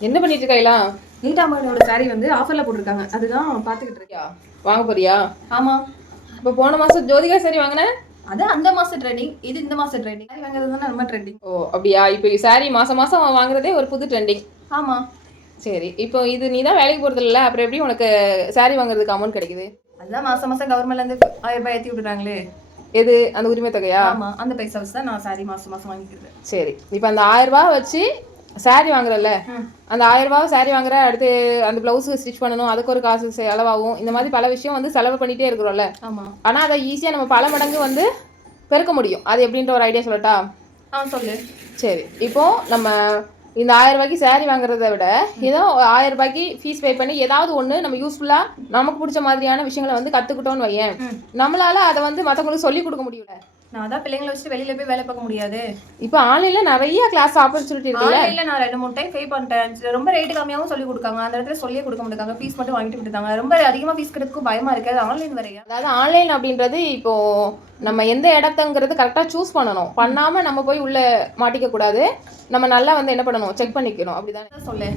என்ன பண்ணிட்டு இருக்காங்களா நீட்டாமனோட saree வந்து ஆஃபர்ல போட்டிருக்காங்க. அதுதான் பார்த்துக்கிட்டு இருக்கேன். வாங்க போறியா? ஆமா. இப்போ போன மாசம் ஜோதிகா சரி வாங்கினேன் அது அந்த மாசம் ட்ரெண்டிங் இது இந்த மாசம் ட்ரெண்டிங் saree வாங்குறது தானே ரொம்ப ட்ரெண்டிங் ஓ அப்படியா? இப்போ சாரி மாசம் மாசம் வாங்குறதே ஒரு புது ட்ரெண்டிங் ஆமா. சரி இப்போ இது நீ தான் வேலைக்கு போறது இல்ல அப்புறம் எப்படி உனக்கு சாரி வாங்குறதுக்கு அமௌண்ட் கிடைக்குது? அதுதான் மாசம் மாசம் கவர்மெண்ட்ல இருந்து ஆயிரம் ரூபாய் ஏத்தி விடுறாங்களே எது? அந்த உரிமை தொகையா ஆமா அந்த பைசா வச்சு தான் நான் saree மாசம் மாசம் வாங்கிக்கிறது. சரி இப்போ அந்த ஆயிரம் ரூபாய் வச்சு சாரி வாங்குறல்ல. அந்த ஆயிரம் ரூபாய் சாரி வாங்குற அடுத்து அந்த பிளவுஸுக்கு ஸ்டிச் பண்ணணும் அதுக்கு ஒரு காசு செலவாகும் இந்த மாதிரி பல விஷயம் வந்து செலவு பண்ணிட்டே இருக்கிறோம்ல. ஆனா அதை ஈஸியா நம்ம பல மடங்கு வந்து பெருக்க முடியும். அது எப்படின்ற ஒரு ஐடியா சொல்லட்டா? சொல்லு. சரி. இப்போ நம்ம இந்த ஆயிரம் ரூபாய்க்கு saree வாங்குறத விட ஏதோ ஆயிரம் ரூபாய்க்கு ஃபீஸ் பே பண்ணி ஏதாவது ஒன்று நம்ம யூஸ்ஃபுல்லாக நமக்கு பிடிச்ச மாதிரியான விஷயங்களை வந்து கற்றுக்கிட்டோன்னு வையேன். நம்மளால அதை வந்து மற்றவங்களுக்கு சொல்லி கொடுக்க முடியல. நான் அதான் பிள்ளைங்களை வச்சுட்டு வெளியில போய் வேலை பார்க்க முடியாது. இப்போ ஆன்லைனில் நிறைய கிளாஸ் ஆப்பர்ச்சுனிட்டி இருக்குல்ல? ஆன்லைன்ல நான் ரெண்டு மூணு டைம் பே பண்ணிட்டேன். ரொம்ப ரேட் கம்மியாகவும் சொல்லி கொடுக்காங்க. அந்த இடத்துல சொல்லியே கொடுக்க மாட்டாங்க. ஃபீஸ் மட்டும் வாங்கிட்டு விட்டுட்டாங்க. ரொம்ப அதிகமா ஃபீஸ் கிடைக்கும் பயமா இருக்கு. அது ஆன்லைன் வரையா அதாவது ஆன்லைன் அப்படின்றது இப்போ நம்ம எந்த இடத்தங்கிறது கரெக்டாக சூஸ் பண்ணணும். பண்ணாம நம்ம போய் உள்ள மாட்டிக்க கூடாது. நம்ம நல்லா வந்து என்ன பண்ணணும்? செக் பண்ணிக்கணும். அப்படிதானே? சொல்லு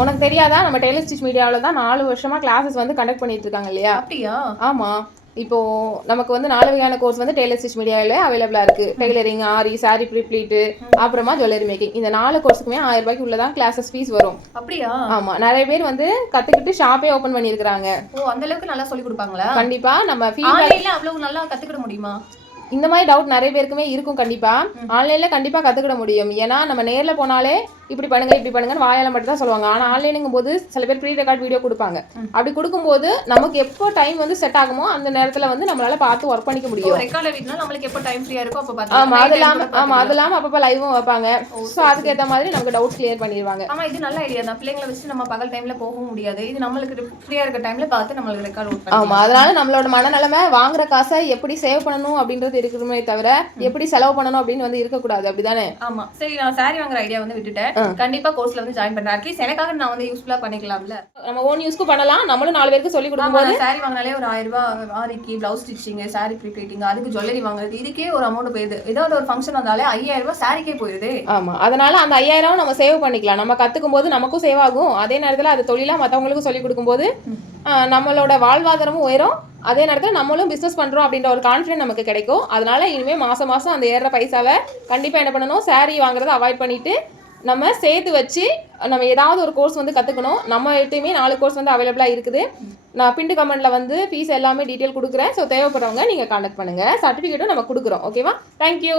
உனக்கு தெரியாதா? நம்ம டெய்லர் ஸ்டிச் மீடியாவில் தான் நாலு வருஷமா கிளாஸஸ் வந்து கண்டக்ட் பண்ணிட்டு இருக்காங்க இல்லையா? அப்படியா? ஆமா. இப்போ நமக்கு வந்து நாலு வகையான கோர்ஸ் வந்து டெய்லர் ஸ்டிச் மீடியாவில் அவைலபிளா இருக்கு. டெய்லரிங் ஆரி சாரி ப்ரீப்ளீட்டு அப்புறமா ஜுவல்லரி மேக்கிங் இந்த நாலு கோர்ஸுக்குமே ஆயிரம் ரூபாய்க்கு உள்ளதான் கிளாஸஸ் ஃபீஸ் வரும். அப்படியா? ஆமா. நிறைய பேர் வந்து கத்துக்கிட்டு ஷாப்பே ஓபன் பண்ணியிருக்கிறாங்க. ஓ அந்த அளவுக்கு நல்லா சொல்லி கொடுப்பாங்களா? கண்டிப்பா. நம்ம ஃபீஸ் ஆன்லைன்ல அவ்வளவு நல்லா கத்துக்கிட முடியுமா? இந்த மாதிரி டவுட் நிறைய பேருக்குமே இருக்கும் கண்டிப்பா. ஆன்லைன்ல கண்டிப்பா கத்துக்கிட முடியும். ஏன்னா நம்ம நேர்ல போனாலே இப்படி பண்ணுங்க இப்படி பண்ணுங்கன்னு வாயால மட்டும் தான் சொல்லுவாங்க. ஆனா ஆன்லைனுங்கும் போது சில பேர் ப்ரீ ரெக்கார்ட் வீடியோ கொடுப்பாங்க அப்படி கொடுக்கும்போது நமக்கு எப்போ டைம் வந்து செட் ஆகுமோ அந்த நேரத்துல வந்து நம்மளால பார்த்து ஒர்க் பண்ணிக்க முடியும். ரெக்கார்ட்ல வீட்னா நம்மளுக்கு எப்போ டைம் ஃப்ரீயா இருக்கோ அப்போ ஆமா அது இல்லாம பார்த்து ஆமா அது இல்லாம அப்பப்ப லைவும் வைப்பாங்க. சோ அதுக்கேத்த மாதிரி நமக்கு டவுட் கிளியர் பண்ணிடுவாங்க ஆமா இது நல்ல ஐடியா தான். பிள்ளைங்களை வச்சு நம்ம பகல் டைம்ல போகவும் முடியாது. இது நம்மளுக்கு ஃப்ரீயா இருக்க டைம்ல பார்த்து நம்மளுக்கு ரெக்கார்ட் அவுட் ஆமா அதனால நம்மளோட மனநிலைமை வாங்குற காசை எப்படி சேவ் பண்ணணும் அப்படின்றது இருக்கணுமே தவிர எப்படி செலவு பண்ணணும் அப்படின்னு வந்து இருக்கக்கூடாது. அப்படிதானே? ஆமா. சரி நான் saree வாங்குற ஐடியா வந்து விட்டுட்டேன். கண்டிப்பா கோர்ஸ்ல வந்து ஜாயின் பண்றேன் அட்லீஸ்ட் எனக்காக நான் வந்து யூஸ்ஃபுல்லா பண்ணிக்கலாம்ல? நம்ம ஓன் யூஸ்க்கு பண்ணலாம். நம்மளும் நாலு பேருக்கு சொல்லி கொடுக்கும் saree வாங்கினாலே ஒரு ஆயிரம் ரூபாய் ஆரிக்கு blouse stitching saree pre pleating அதுக்கு ஜுவல்லரி வாங்குறது. இதுக்கே ஒரு அமௌண்ட் போயிருது ஏதாவது ஒரு ஃபங்க்ஷன் வந்தாலே ஐயாயிரம் ரூபாய் சாரிக்கே போயிருது ஆமா. அதனால அந்த ஐயாயிரம் நம்ம சேவ் பண்ணிக்கலாம். நம்ம கத்துக்கும் போது நமக்கும் சேவ் ஆகும். அதே நேரத்துல அது தொழிலா மத்தவங்களுக்கும் சொல்லி கொடுக்கும்போது நம்மளோட வாழ்வாதாரமும் உயரும். அதே நேரத்துல நம்மளும் பிசினஸ் பண்றோம் அப்படின்ற ஒரு கான்ஃபிடன்ட் நமக்கு கிடைக்கும். அதனால இனிமே மாசம் மாசம் அந்த ஏறுற பைசாவை கண்டிப்பா என்ன பண்ணணும்? saree வாங்குறதை அவாய்ட் பண்ணிட்டு நம்ம சேர்த்து வச்சு நம்ம ஏதாவது ஒரு கோர்ஸ் வந்து கற்றுக்கணும் நம்ம கிட்டயுமே நாலு கோர்ஸ் வந்து அவைலபிளாக இருக்குது. நான் பிண்டு கமெண்ட்டில் வந்து ஃபீஸ் எல்லாமே டீட்டெயில் கொடுக்குறேன். ஸோ தேவைப்படுறவங்க நீங்கள் காண்டக்ட் பண்ணுங்கள் சர்டிஃபிகேட்டும் நம்ம கொடுக்குறோம். ஓகேவா தேங்க்யூ